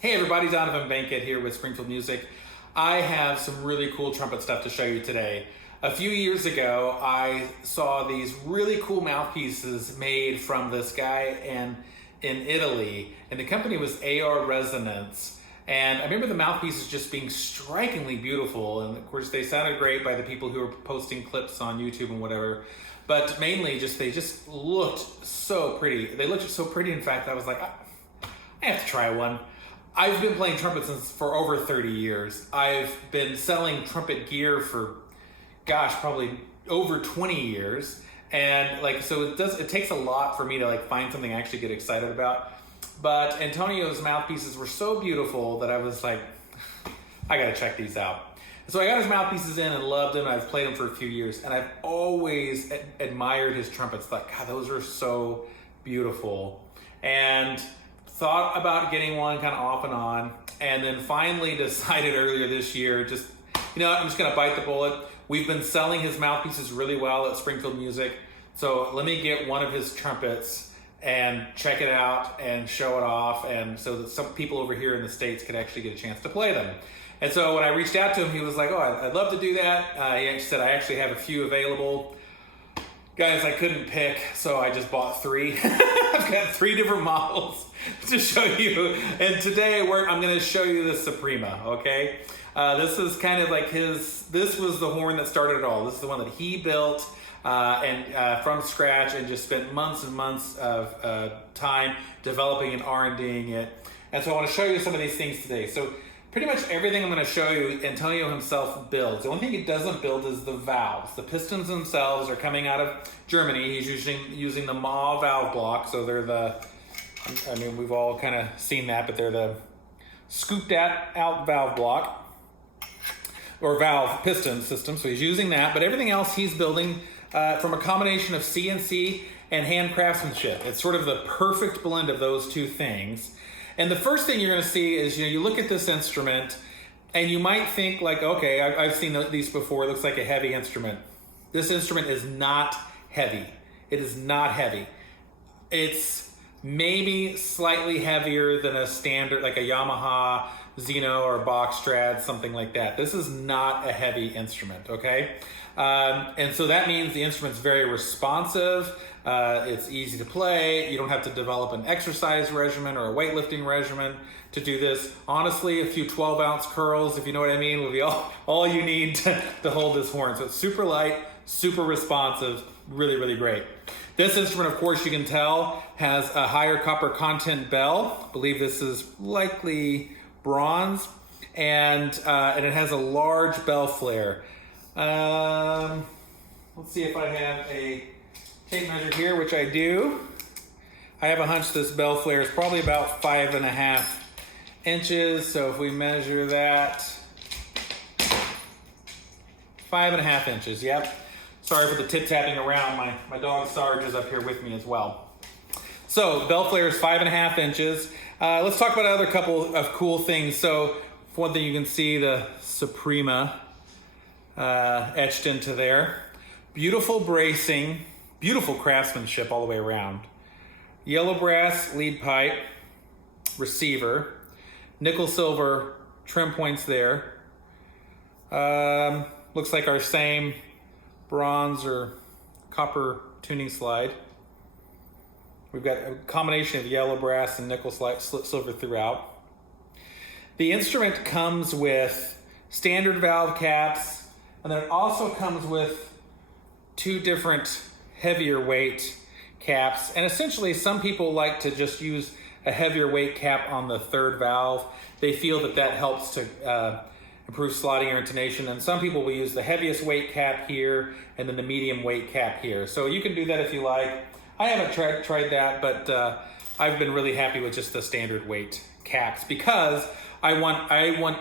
Hey everybody, Donovan Bankett here with Springfield Music. I have some really cool trumpet stuff to show you today. A few years ago, I saw these really cool mouthpieces made from this guy in Italy, and the company was AR Resonance. And I remember the mouthpieces just being strikingly beautiful, and of course they sounded great by the people who were posting clips on YouTube and whatever. But mainly, they just looked so pretty. They looked so pretty, in fact, I was like, I have to try one. I've been playing trumpet for over 30 years. I've been selling trumpet gear for, probably over 20 years. And so it takes a lot for me to find something I actually get excited about. But Antonio's mouthpieces were so beautiful that I was like, I gotta check these out. So I got his mouthpieces in and loved them. I've played them for a few years, and I've always admired his trumpets. God, those are so beautiful. And thought about getting one kind of off and on, and then finally decided earlier this year, I'm just gonna bite the bullet. We've been selling his mouthpieces really well at Springfield Music, so let me get one of his trumpets and check it out and show it off, and so that some people over here in the States could actually get a chance to play them. And so when I reached out to him, he was like, oh, I'd love to do that. He said, I actually have a few available. Guys, I couldn't pick, so I just bought 3. I've got 3 different models to show you. And today I'm going to show you the Suprema, okay? This is kind of like this was the horn that started it all. This is the one that he built from scratch and just spent months and months of time developing and R&D'ing it. And so I want to show you some of these things today. So pretty much everything I'm going to show you, Antonio himself builds. The only thing he doesn't build is the valves. The pistons themselves are coming out of Germany. He's using the Ma valve block. So they're we've all kind of seen that, but they're the scooped out valve block or valve piston system. So he's using that, but everything else he's building from a combination of CNC and hand craftsmanship. It's sort of the perfect blend of those two things. And the first thing you're going to see is, you look at this instrument and you might think okay, I've seen these before. It looks like a heavy instrument. This instrument is not heavy. It is not heavy. It's maybe slightly heavier than a standard, like a Yamaha Xeno or Box Strat, something like that. This is not a heavy instrument, okay? And so that means the instrument's very responsive. It's easy to play. You don't have to develop an exercise regimen or a weightlifting regimen to do this. Honestly, a few 12-ounce curls, if you know what I mean, will be all you need to hold this horn. So it's super light, super responsive, really, really great. This instrument, of course, you can tell, has a higher copper content bell. I believe this is likely bronze, and it has a large bell flare. Let's see if I have a tape measure here, which I do. I have a hunch this bell flare is probably about 5.5 inches. So if we measure that, 5.5 inches, yep. Sorry for the tip tapping around. My dog Sarge is up here with me as well. So bell flare is 5.5 inches. Let's talk about another couple of cool things. So for one thing, you can see the Suprema etched into there. Beautiful bracing, beautiful craftsmanship all the way around. Yellow brass lead pipe, receiver, nickel silver trim points there. Looks like our same bronze or copper tuning slide. We've got a combination of yellow brass and nickel silver throughout. The instrument comes with standard valve caps, and then it also comes with 2 different heavier weight caps. And essentially, some people like to just use a heavier weight cap on the 3rd valve. They feel that helps to improve sliding or intonation. And some people will use the heaviest weight cap here and then the medium weight cap here. So you can do that if you like. I haven't tried that, but I've been really happy with just the standard weight caps because I want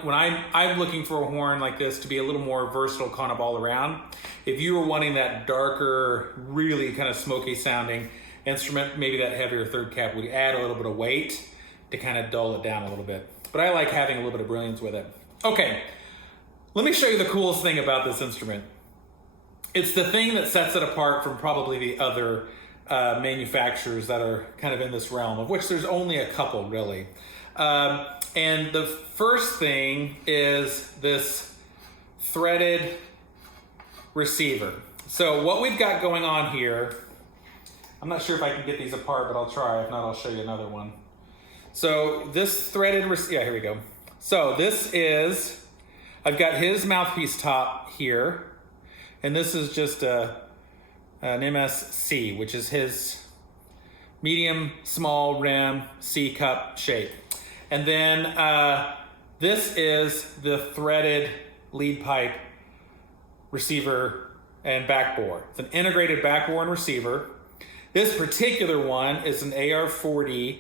when I'm looking for a horn like this to be a little more versatile kind of all around. If you were wanting that darker, really kind of smoky sounding instrument, maybe that heavier 3rd cap would add a little bit of weight to kind of dull it down a little bit. But I like having a little bit of brilliance with it. Okay, let me show you the coolest thing about this instrument. It's the thing that sets it apart from probably the other manufacturers that are kind of in this realm, of which there's only a couple really. And the first thing is this threaded receiver. So what we've got going on here, I'm not sure if I can get these apart, but I'll try. If not, I'll show you another one. So this threaded receiver, yeah, here we go. So this is, I've got his mouthpiece top here, and this is just an MSC, which is his medium, small rim, C cup shape. And then this is the threaded lead pipe receiver and backbore. It's an integrated backbore and receiver. This particular one is an AR40,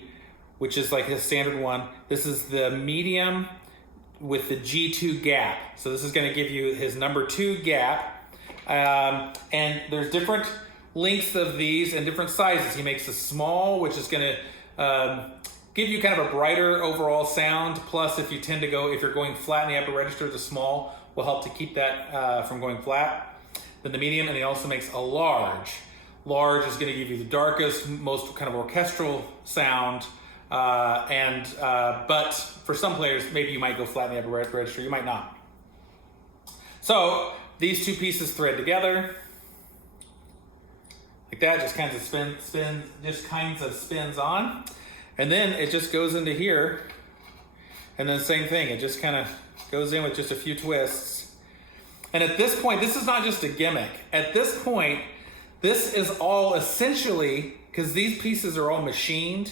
which is like his standard one. This is the medium with the G2 gap. So this is gonna give you his number 2 gap. And there's different lengths of these and different sizes. He makes a small, which is gonna give you kind of a brighter overall sound. Plus, if you're going flat in the upper register, the small will help to keep that from going flat. Then the medium, and he also makes a large. Large is going to give you the darkest, most kind of orchestral sound. But for some players, maybe you might go flat in the upper register, you might not. So these two pieces thread together like that, just kinds of spins on. And then it just goes into here, and then same thing. It just kind of goes in with just a few twists. And at this point, this is not just a gimmick. At this point, this is all essentially, because these pieces are all machined,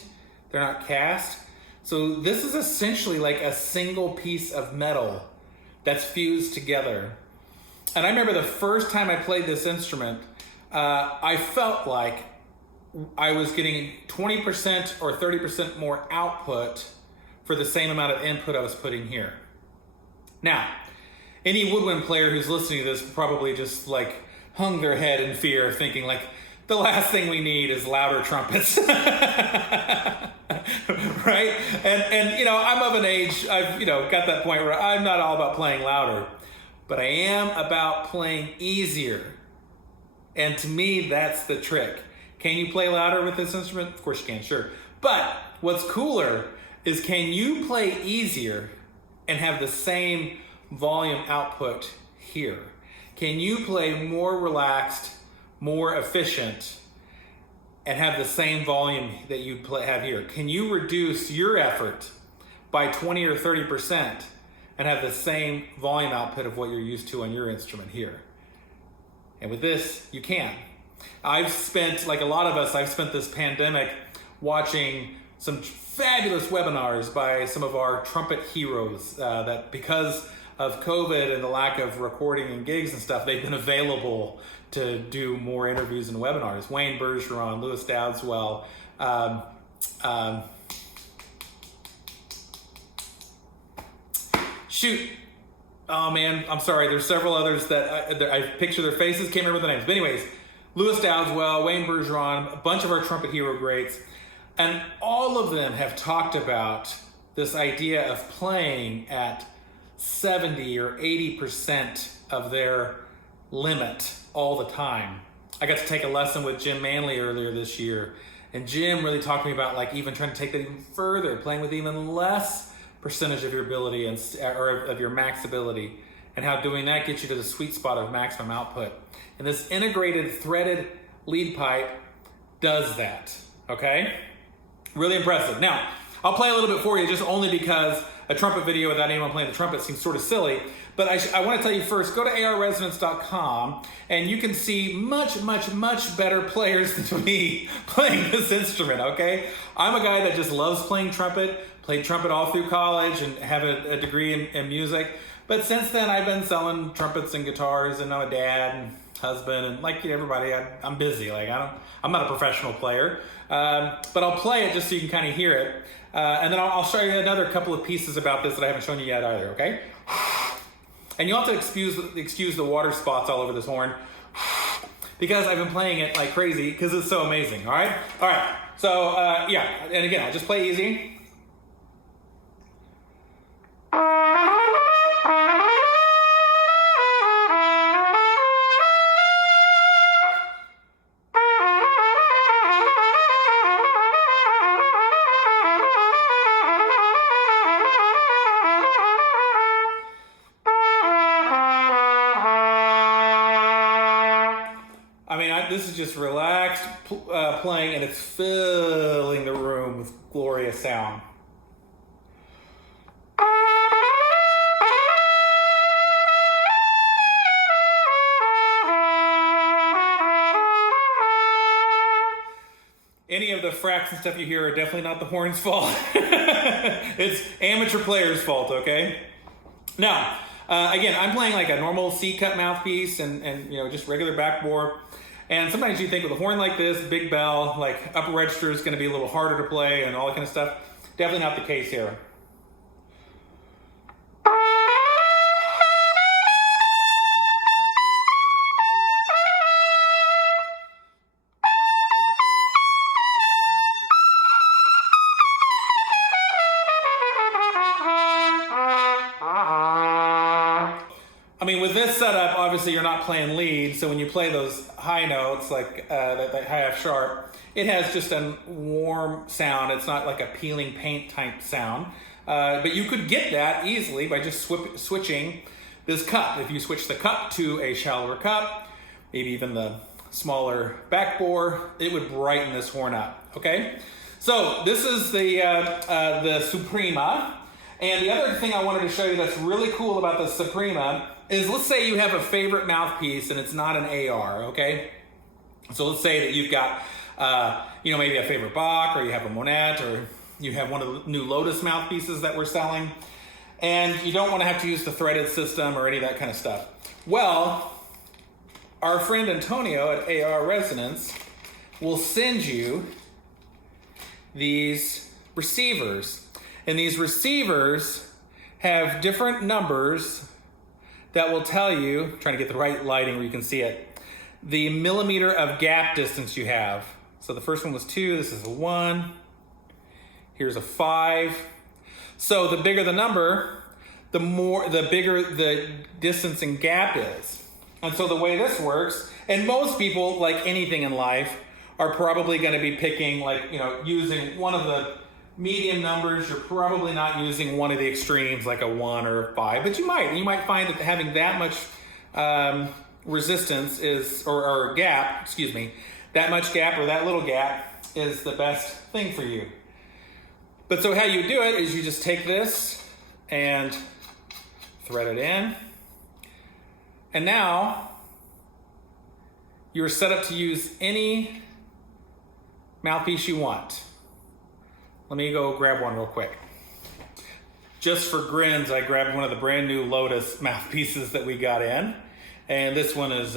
they're not cast. So this is essentially like a single piece of metal that's fused together. And I remember the first time I played this instrument, I felt like I was getting 20% or 30% more output for the same amount of input I was putting here. Now, any woodwind player who's listening to this probably just like hung their head in fear, thinking like, the last thing we need is louder trumpets. Right? And you know, I'm of an age, I've got that point where I'm not all about playing louder, but I am about playing easier. And to me, that's the trick. Can you play louder with this instrument? Of course you can, sure. But what's cooler is, can you play easier and have the same volume output here? Can you play more relaxed, more efficient, and have the same volume that you have here? Can you reduce your effort by 20 or 30% and have the same volume output of what you're used to on your instrument here? And with this, you can. I've spent, like a lot of us, I've spent this pandemic watching some fabulous webinars by some of our trumpet heroes that, because of COVID and the lack of recording and gigs and stuff, they've been available to do more interviews and webinars. Wayne Bergeron, Louis Dowdeswell, shoot. Oh man, I'm sorry. There's several others that I picture their faces, can't remember the names. But anyways, Louis Dowdeswell, Wayne Bergeron, a bunch of our trumpet hero greats, and all of them have talked about this idea of playing at 70 or 80% of their limit all the time. I got to take a lesson with Jim Manley earlier this year, and Jim really talked to me about like even trying to take that even further, playing with even less percentage of your ability or of your max ability, and how doing that gets you to the sweet spot of maximum output. And this integrated threaded lead pipe does that, okay? Really impressive. Now, I'll play a little bit for you, just only because a trumpet video without anyone playing the trumpet seems sort of silly. But I want to tell you first, go to arresonance.com and you can see much, much, much better players than me playing this instrument, okay? I'm a guy that just loves playing trumpet, played trumpet all through college and have a degree in music. But since then, I've been selling trumpets and guitars, and I'm a dad and husband, and like everybody, I'm busy. Like I'm not a professional player, but I'll play it just so you can kind of hear it. And then I'll show you another couple of pieces about this that I haven't shown you yet either, okay? And you'll have to excuse the water spots all over this horn because I've been playing it like crazy because it's so amazing, all right? All right, so yeah, and again, I'll just play easy. just relaxed playing, and it's filling the room with glorious sound. Any of the fracks and stuff you hear are definitely not the horn's fault. It's amateur players' fault, okay? Now, again, I'm playing like a normal C-cut mouthpiece and just regular backbore. And sometimes you think with a horn like this, big bell, like upper register is going to be a little harder to play and all that kind of stuff. Definitely not the case here. I mean, with this setup, obviously you're not playing lead, so when you play those high notes, like that high F sharp, it has just a warm sound. It's not like a peeling paint type sound. But you could get that easily by just switching this cup. If you switch the cup to a shallower cup, maybe even the smaller back bore, it would brighten this horn up, okay? So this is the Suprema. And the other thing I wanted to show you that's really cool about the Suprema is, let's say you have a favorite mouthpiece and it's not an AR, okay? So let's say that you've got, maybe a favorite Bach, or you have a Monette, or you have one of the new Lotus mouthpieces that we're selling, and you don't want to have to use the threaded system or any of that kind of stuff. Well, our friend Antonio at AR Resonance will send you these receivers. And these receivers have different numbers that will tell you, I'm trying to get the right lighting where you can see it, the millimeter of gap distance you have. So the first one was 2, this is a 1, here's a 5. So the bigger the number, the bigger the distance and gap is. And so the way this works, and most people, like anything in life, are probably going to be picking, using one of the medium numbers. You're probably not using one of the extremes like a 1 or a 5, but you might find that having that much resistance or gap, that much gap or that little gap is the best thing for you. But so how you do it is you just take this and thread it in, and now you're set up to use any mouthpiece you want. Let me go grab one real quick. Just for grins, I grabbed one of the brand new Lotus mouthpieces that we got in. And this one is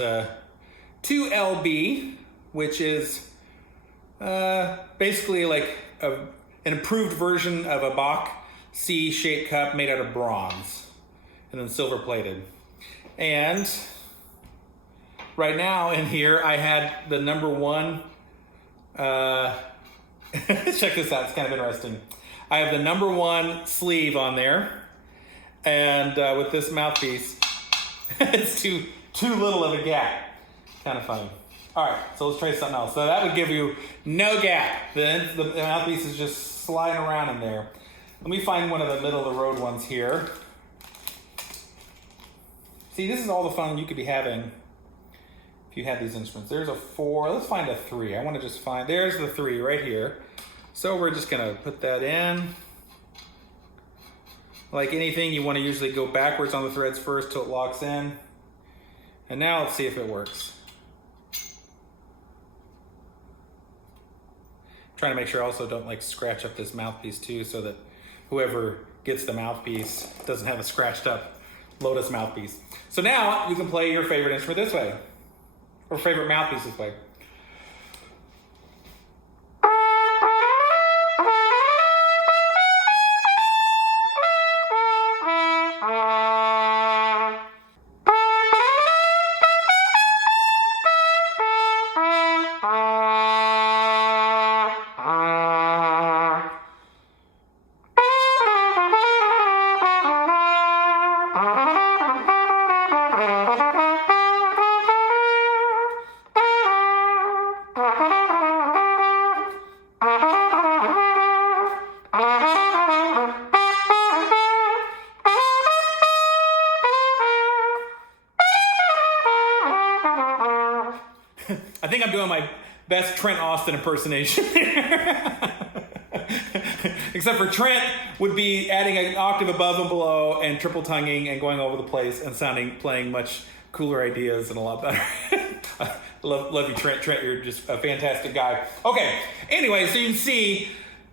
2LB, which is basically like an improved version of a Bach C-shaped cup made out of bronze and then silver plated. And right now in here, I had the number 1, check this out, it's kind of interesting. I have the number 1 sleeve on there, and with this mouthpiece, it's too little of a gap. Kind of funny. All right, so let's try something else. So that would give you no gap. Then the mouthpiece is just sliding around in there. Let me find one of the middle of the road ones here. See, this is all the fun you could be having if you had these instruments. There's a 4, let's find a 3. I want to just find, there's the 3 right here. So we're just gonna put that in. Like anything, you want to usually go backwards on the threads first till it locks in. And now let's see if it works. Trying to make sure I also don't scratch up this mouthpiece too, so that whoever gets the mouthpiece doesn't have a scratched up Lotus mouthpiece. So now you can play your favorite instrument this way, or favorite mouthpiece this way. best Trent Austin impersonation. Except for Trent would be adding an octave above and below and triple tonguing and going over the place and playing much cooler ideas and a lot better. love you, Trent. Trent, you're just a fantastic guy. Okay, anyway, so you can see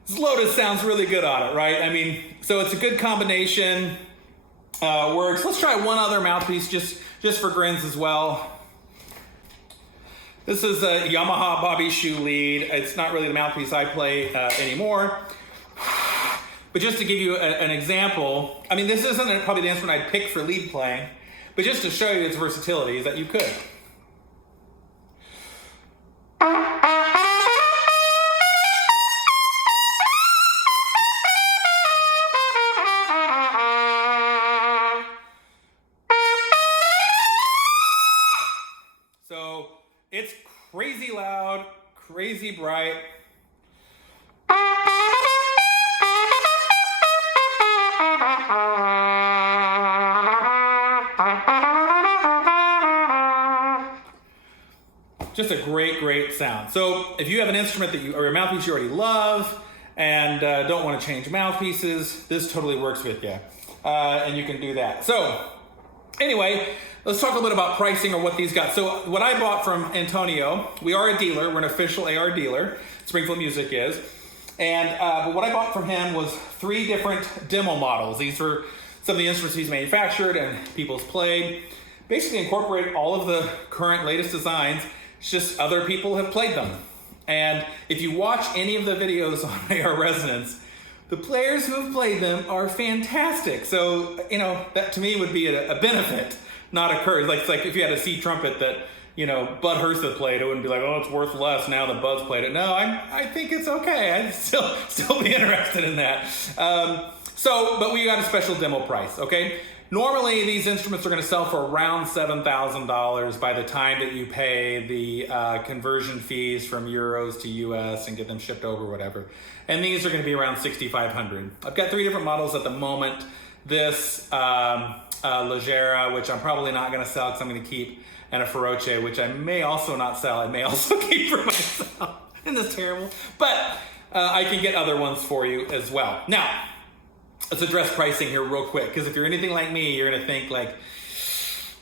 this Lotus sounds really good on it, right? I mean, so it's a good combination. Works. Let's try one other mouthpiece just for grins as well. This is a Yamaha Bobby Shoe lead. It's not really the mouthpiece I play anymore. But just to give you an example, I mean, this isn't probably the instrument I'd pick for lead playing, but just to show you its versatility is that you could. So it's crazy loud, crazy bright. Just a great sound. So if you have an instrument or a mouthpiece you already love and don't want to change mouthpieces, this totally works with you. And you can do that. So anyway, let's talk a little bit about pricing or what these got. So what I bought from Antonio, we are a dealer. We're an official AR dealer. Springfield Music is. And but what I bought from him was 3 different demo models. These were some of the instruments he's manufactured and people's played. Basically incorporate all of the current latest designs. It's just other people have played them. And if you watch any of the videos on AR Resonance, the players who have played them are fantastic. So, you know, that to me would be a benefit, not a curse. Like, it's like if you had a C trumpet that, you know, Bud Herseth played, it wouldn't be like, oh, it's worth less now that Bud's played it. No, I think it's okay. I'd still be interested in that. But we got a special demo price, okay? Normally, these instruments are going to sell for around $7,000 by the time that you pay the conversion fees from euros to US and get them shipped over, whatever. And these are going to be around $6,500. I've got 3 different models at the moment. This Leggera, which I'm probably not going to sell because I'm going to keep, and a Feroce, which I may also not sell. I may also keep for myself. Isn't this terrible? But I can get other ones for you as well. Now, let's address pricing here real quick, because if you're anything like me, you're going to think like,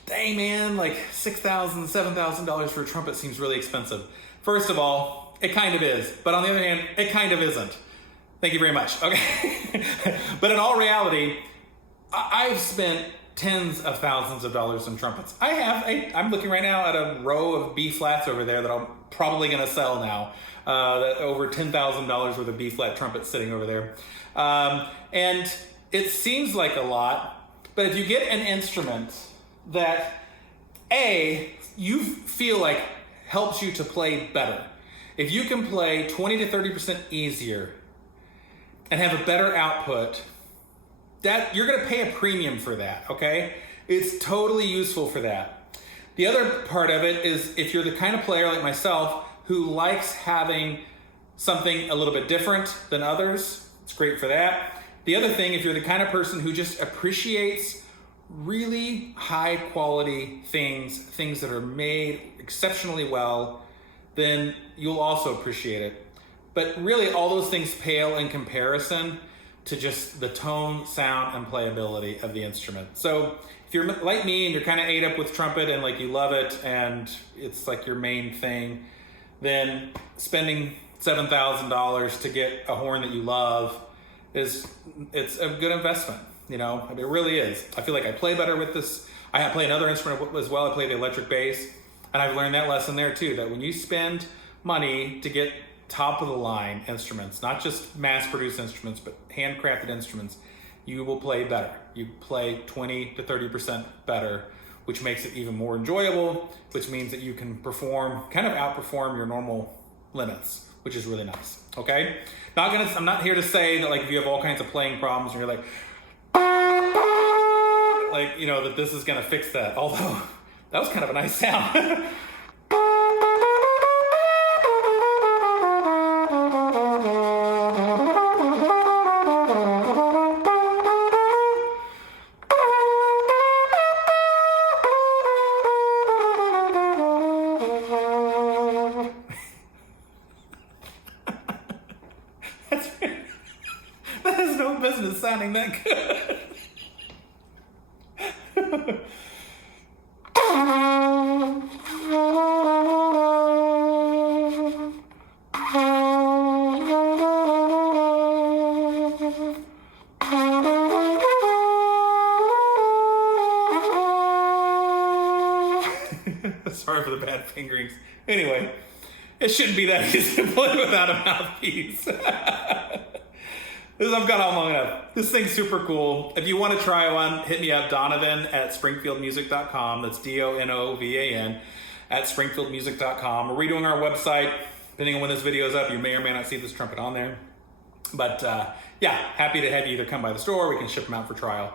dang man, like $6,000, $7,000 for a trumpet seems really expensive. First of all, it kind of is. But on the other hand, it kind of isn't. Thank you very much. Okay. But in all reality, I've spent tens of thousands of dollars on trumpets. I'm looking right now at a row of B flats over there that I'm probably going to sell now. Over $10,000 worth of B flat trumpets sitting over there. And it seems like a lot, but if you get an instrument that you feel like helps you to play better, if you can play 20 to 30% easier and have a better output, that you're going to pay a premium for that, okay? It's totally useful for that. The other part of it is if you're the kind of player like myself who likes having something a little bit different than others, it's great for that. The other thing, if you're the kind of person who just appreciates really high quality things that are made exceptionally well, then you'll also appreciate it. But really all those things pale in comparison to just the tone, sound, and playability of the instrument. So if you're like me and you're kind of ate up with trumpet and like you love it and it's like your main thing, then spending $7,000 to get a horn that you love it's a good investment. You know, it really is. I feel like I play better with this. I play another instrument as well. I play the electric bass, and I've learned that lesson there too, that when you spend money to get top of the line instruments, not just mass produced instruments, but handcrafted instruments, you will play better. You play 20 to 30% better, which makes it even more enjoyable, which means that you can kind of outperform your normal limits, which is really nice. Okay? I'm not here to say that like if you have all kinds of playing problems and you're like, you know, that this is gonna fix that. Although that was kind of a nice sound. That has no business sounding that good. Sorry for the bad fingerings. Anyway, it shouldn't be that easy to play without a mouthpiece. I've gone on long enough. This thing's super cool. If you want to try one, hit me up, Donovan at springfieldmusic.com. That's DONOVAN at springfieldmusic.com. We're redoing our website. Depending on when this video is up, you may or may not see this trumpet on there. But yeah, happy to have you either come by the store, or we can ship them out for trial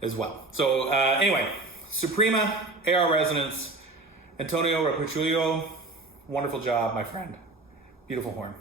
as well. So anyway, Suprema, AR Resonance, Antonio Rapucciulio, wonderful job, my friend. Beautiful horn.